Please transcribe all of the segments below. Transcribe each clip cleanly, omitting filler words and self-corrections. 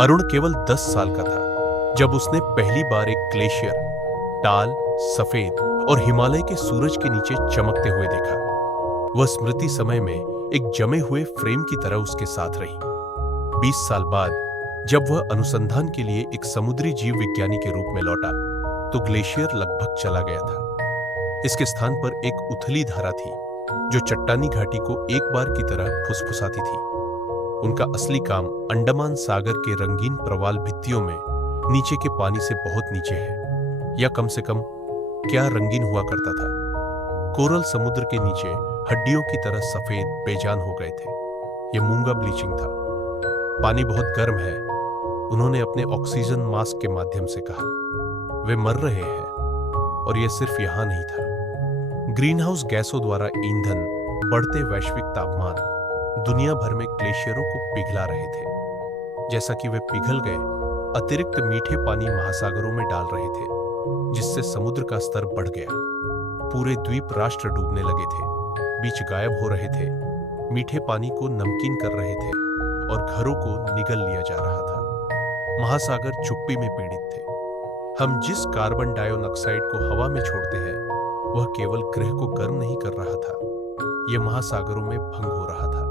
अरुण केवल 10 साल का था जब उसने पहली बार एक ग्लेशियर टाल, सफेद और हिमालय के सूरज के नीचे चमकते हुए देखा। वह स्मृति समय में एक जमे हुए फ्रेम की तरह उसके साथ रही। 20 साल बाद जब वह अनुसंधान के लिए एक समुद्री जीव विज्ञानी के रूप में लौटा तो ग्लेशियर लगभग चला गया था। इसके स्थान पर एक उथली धारा थी जो चट्टानी घाटी को एक बार की तरह फुसफुसाती थी। उनका असली काम अंडमान सागर के रंगीन प्रवाल भित्तियों में नीचे के पानी से बहुत नीचे है, या कम से कम क्या रंगीन हुआ करता था। कोरल समुद्र के नीचे हड्डियों की तरह सफेद बेजान हो गए थे। यह मूंगा ब्लीचिंग था। पानी बहुत गर्म है, उन्होंने अपने ऑक्सीजन मास्क के माध्यम से कहा। वे मर रहे हैं, और यह सिर्फ यहां नहीं था। ग्रीनहाउस गैसों द्वारा ईंधन, बढ़ते वैश्विक तापमान दुनिया भर में ग्लेशियरों को पिघला रहे थे। जैसा कि वे पिघल गए, अतिरिक्त मीठे पानी महासागरों में डाल रहे थे, जिससे समुद्र का स्तर बढ़ गया। पूरे द्वीप राष्ट्र डूबने लगे थे, बीच गायब हो रहे थे, मीठे पानी को नमकीन कर रहे थे और घरों को निगल लिया जा रहा था। महासागर चुप्पी में पीड़ित थे। हम जिस कार्बन डाइऑक्साइड को हवा में छोड़ते हैं वह केवल ग्रह को गर्म नहीं कर रहा था, यह महासागरों में भंग हो रहा था,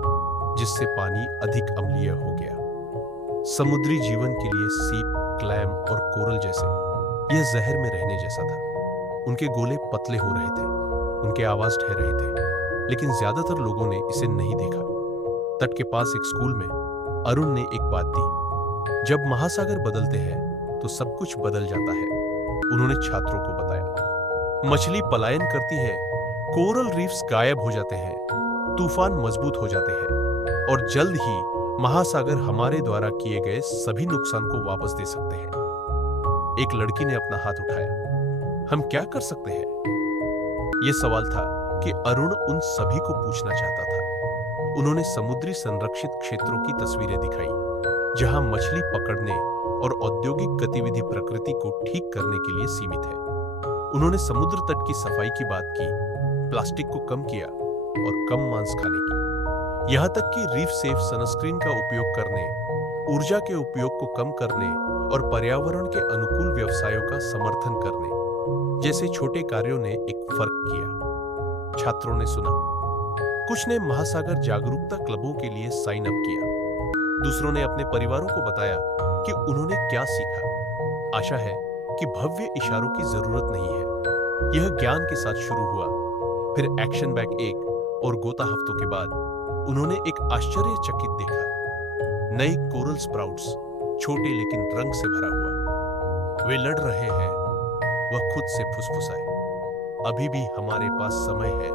जिससे पानी अधिक अम्लीय हो गया। समुद्री जीवन के लिए सीप, क्लैम और कोरल जैसे यह जहर में रहने जैसा था। उनके गोले पतले हो रहे थे, उनके आवाज ठहर रहे थे, लेकिन ज्यादातर लोगों ने इसे नहीं देखा। तट के पास एक स्कूल में अरुण ने एक बात दी, जब महासागर बदलते हैं तो सब कुछ बदल जाता है। उन्होंने छात्रों को बताया, मछली पलायन करती है, कोरल रीफ्स गायब हो जाते हैं, तूफान मजबूत हो जाते हैं, और जल्द ही महासागर हमारे द्वारा किए गए सभी नुकसान को वापस दे सकते हैं। एक लड़की ने अपना हाथ उठाया। हम क्या कर सकते हैं? यह सवाल था कि अरुण उन सभी को पूछना चाहता था। उन्होंने समुद्री संरक्षित क्षेत्रों की तस्वीरें दिखाई, जहां मछली पकड़ने और औद्योगिक गतिविधि प्रकृति को ठीक करने के लिए सीमित है। उन्होंने समुद्र तट की सफाई की बात की, प्लास्टिक को कम किया और कम मांस खाने की। यहां तक कि रीफ सेफ सनस्क्रीन का उपयोग करने, ऊर्जा के उपयोग को कम करने और पर्यावरण के अनुकूल व्यवसायों का समर्थन करने जैसे छोटे कार्यों ने एक फर्क किया। छात्रों ने सुना। कुछ ने महासागर जागरूकता क्लबों के लिए साइन अप किया। दूसरों ने अपने परिवारों को बताया कि उन्होंने क्या सीखा। आशा है कि भव्य इशारों की जरूरत नहीं है। यह ज्ञान के साथ शुरू हुआ। फिर एक्शन बैग 1 और गोता हफ्तों के बाद उन्होंने एक आश्चर्यचकित देखा। नए कोरल स्प्राउट्स, छोटे लेकिन रंग से भरा हुआ। वे लड़ रहे हैं, वह खुद से फुसफुसाए। अभी भी हमारे पास समय है।